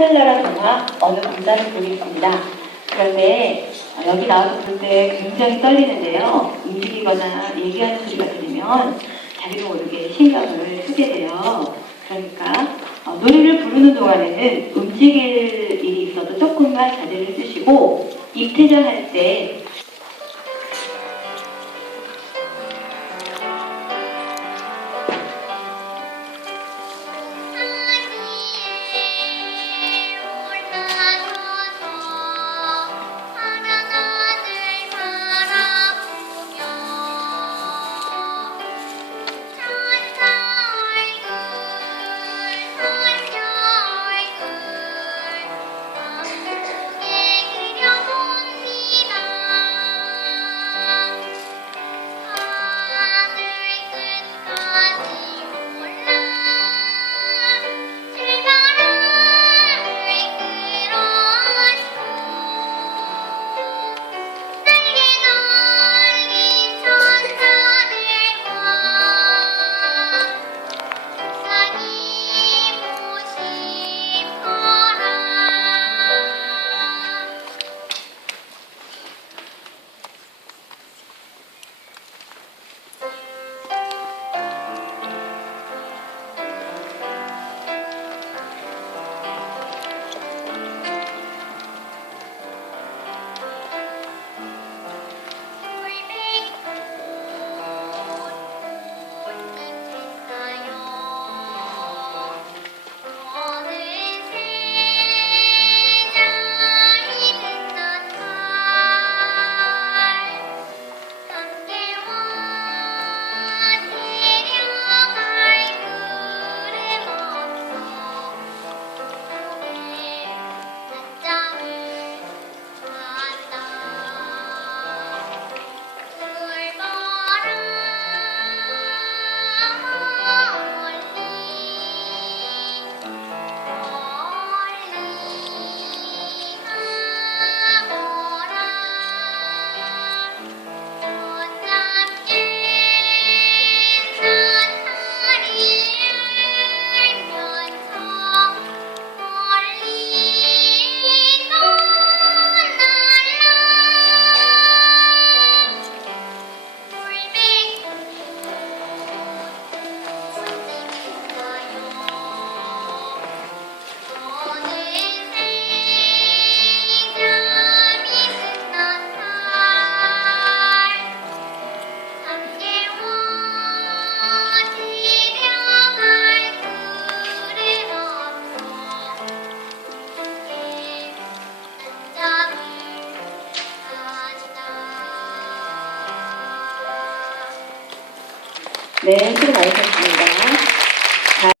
하늘나라 동화 어느 군단을 보겠습니다. 그런데 여기 나와서 볼때 굉장히 떨리는데요. 움직이거나 얘기하는 소리가 들리면 자기도 모르게 심장을 쓰게 돼요. 그러니까 어, 노래를 부르는 동안에는 움직일 일이 있어도 조금만 자제를 해주시고 입퇴장 할 때 네, 수고 많으셨습니다.